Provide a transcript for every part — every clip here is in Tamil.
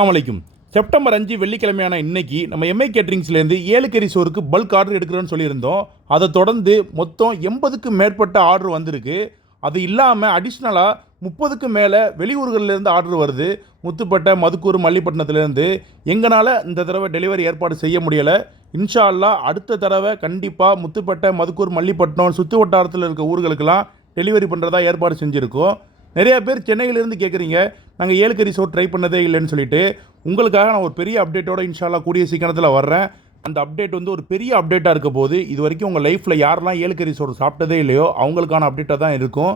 அலாமலைக்கும் செப்டம்பர் அஞ்சு வெள்ளிக்கிழமையான இன்னைக்கு நம்ம எம்ஐ கேட்ரிங்ஸ்லேருந்து ஏழு கறி சோறுக்கு பல்க் ஆர்டர் எடுக்கிறோன்னு சொல்லியிருந்தோம். அதை தொடர்ந்து மொத்தம் எண்பதுக்கும் மேற்பட்ட ஆர்டர் வந்திருக்கு. அது இல்லாமல் அடிஷ்னலாக முப்பதுக்கு மேலே வெளியூர்கள்லேருந்து ஆர்டர் வருது. முத்துப்பட்டை மதுக்கூர் மல்லிப்பட்டினத்துலேருந்து. எங்களால் இந்த தடவை டெலிவரி ஏற்பாடு செய்ய முடியலை. இன்ஷா அல்லா அடுத்த தடவை கண்டிப்பாக முத்துப்பட்டை மதுக்கூர் மல்லிப்பட்டினம் சுற்று வட்டாரத்தில் இருக்க ஊர்களுக்கெல்லாம் டெலிவரி பண்ணுறதா ஏற்பாடு செஞ்சுருக்கோம். நிறையா பேர் சென்னையிலேருந்து கேட்குறீங்க நாங்கள் ஏழு கறி சோறு ட்ரை பண்ணதே இல்லைன்னு சொல்லிட்டு உங்களுக்காக நான் ஒரு பெரிய அப்டேட்டோட இன்ஷால்லா கூடிய சீக்கிரத்தில் வர்றேன். அந்த அப்டேட் வந்து ஒரு பெரிய அப்டேட்டாக இருக்க போது இது வரைக்கும் உங்கள் லைஃப்பில் யாரெல்லாம் ஏழு கறி சோறு சாப்பிட்டதே இல்லையோ அவங்களுக்கான அப்டேட்டாக தான் இருக்கும்.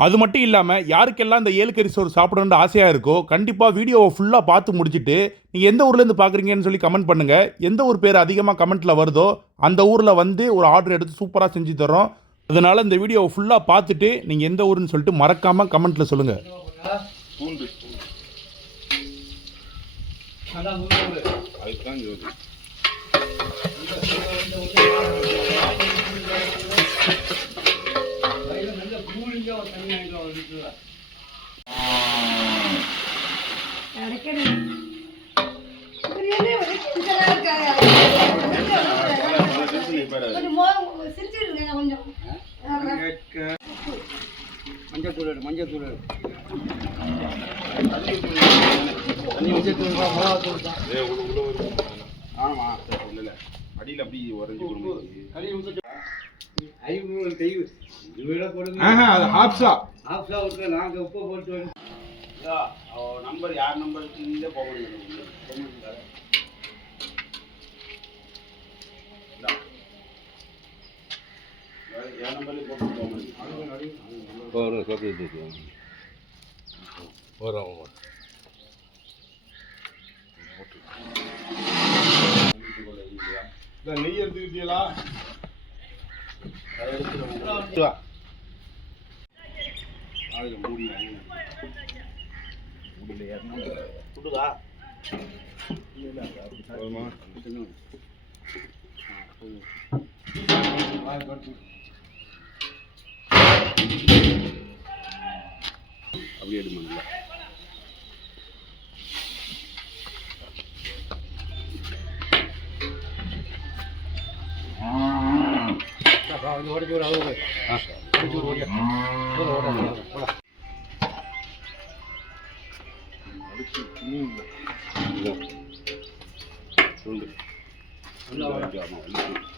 அது மட்டும் இல்லாமல் யாருக்கெல்லாம் இந்த ஏழு கறி சோறு சாப்பிடணுன்ற ஆசையாக இருக்கோ கண்டிப்பாக வீடியோவை ஃபுல்லாக பார்த்து முடிச்சுட்டு நீங்கள் எந்த ஊர்லேருந்து பார்க்குறீங்கன்னு சொல்லி கமெண்ட் பண்ணுங்கள் எந்த ஊர் பேர் அதிகமாக கமெண்ட்டில் வருதோ அந்த ஊரில் வந்து ஒரு ஆர்டர் எடுத்து சூப்பராக செஞ்சு தரோம் அதனால் இந்த வீடியோவை ஃபுல்லாக பார்த்துட்டு நீங்கள் எந்த ஊருன்னு சொல்லிட்டு மறக்காமல் கமெண்ட்டில் சொல்லுங்கள் பூண்டு. அதுதான் இது வருது. மஞ்சத்தூள் எடு மஞ்சத்தூள் எடு ஏ, உள்ள உள்ள வருது. ஆமா இல்ல அடியில அப்படி உறைஞ்சு கொடுங்க. ஹாப்ஸா ஆப்ஸா விட்டு நாங்கள் உப்பு போட்டு வந்து நம்பர் யார் நம்பர் நீங்களே போக முடியும் என் நம்பர்லேயே போட்டு போக முடியும் வரும் சோக்கு வரும் இந்த நெய் எடுத்துக்கிட்டீங்களா அதில் மூடி சுடுதா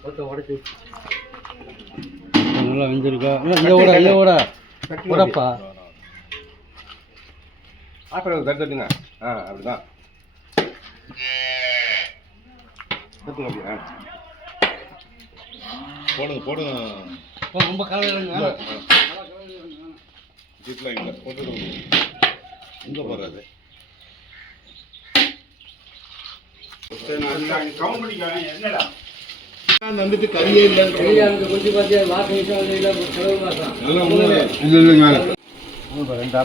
ஓட்ட உடச்சு நல்லா வெஞ்சிருக்கா இங்கே ஓட இங்கே ஓட. ஓடப்பா. ஆப்பிள் தட்டு தட்டுங்க ஆ அப்படிதான் தட்டுங்க அப்படியா போடுங்க போடுங்க ரொம்ப கலவைங்க ஜிப்ல இல்லை போட்டுடுங்க எங்கே போடுறது வந்துட்டு கறியே இல்லைன்னு கொஞ்சம் பார்த்தியா வாசம் இல்லை செலவு ரெண்டு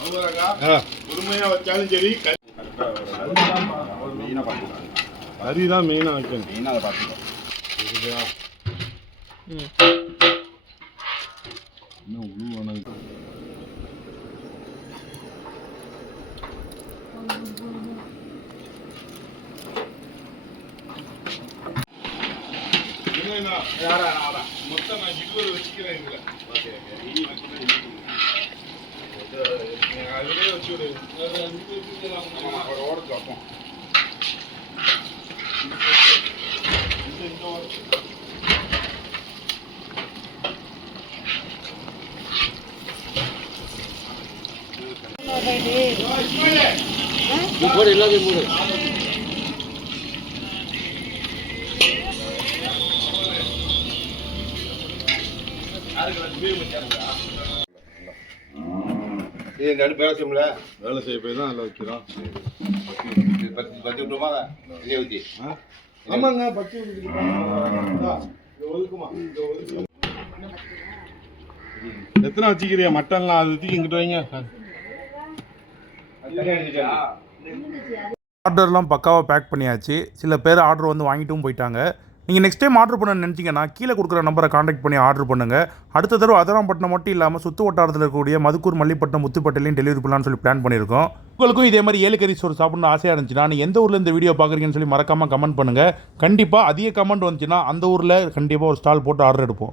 ஆர்டர் போட்டு பொறுமையா வச்சாலும் சரி கறி தான் மெயினாக வைக்கணும் மெயினாக அதை பார்த்துக்கோ இன்னும் உழுவானது மொத்தம் நான் இருபது வச்சுக்கிறேன் இதுல. அதுலேயே வச்சு விடு. இந்த ஓரத்தில் போடு எல்லாத்தையும் போடு. இது இந்த அடுப்பு வேலை செய்யும்ல வேலை செய்ய போய் தான் அதில் வைக்கிறோம் இது பத்து பத்து விட்டுருமா எண்ணெய் ஊற்றி ஆமாங்க பச்சை எத்தனை வச்சுக்கிறியா மட்டன்லாம் அது தூக்கி இங்கிட்டு வைங்க ஆர்டர்லாம் பக்காவாக பேக் பண்ணியாச்சு. சில பேர் ஆர்டர் வந்து வாங்கிட்டும் போயிட்டாங்க. நீங்கள் நெக்ஸ்ட் டைம் ஆர்டர் பண்ண நினச்சிங்கன்னா கீழே கொடுக்குற நம்பரை காண்டாக்ட் பண்ணி ஆர்டர் பண்ணுங்கள் அடுத்த தடவை அதராம்பட்டினம் மட்டும் இல்லாமல் சுற்று வட்டாரத்தில் இருக்கக்கூடிய மதுக்கூர் மல்லிப்பட்டினம் முத்துப்பட்டிலையும் டெலிவரி பண்ணலாம்னு சொல்லி பிளான் பண்ணியிருக்கோம். உங்களுக்கும் இதே மாதிரி ஏழு கறி சோறு சாப்பிடணும்னு ஆசையாக இருந்துச்சுன்னா நீங்கள் எந்த ஊரில் இந்த வீடியோ பார்க்குறீங்கன்னு சொல்லி மறக்காமல் கமெண்ட் பண்ணுங்கள் கண்டிப்பாக அதிக கமெண்ட் வந்துச்சுன்னா அந்த ஊரில் கண்டிப்பாக ஒரு ஸ்டால் போட்டு ஆர்டர் எடுப்போம்.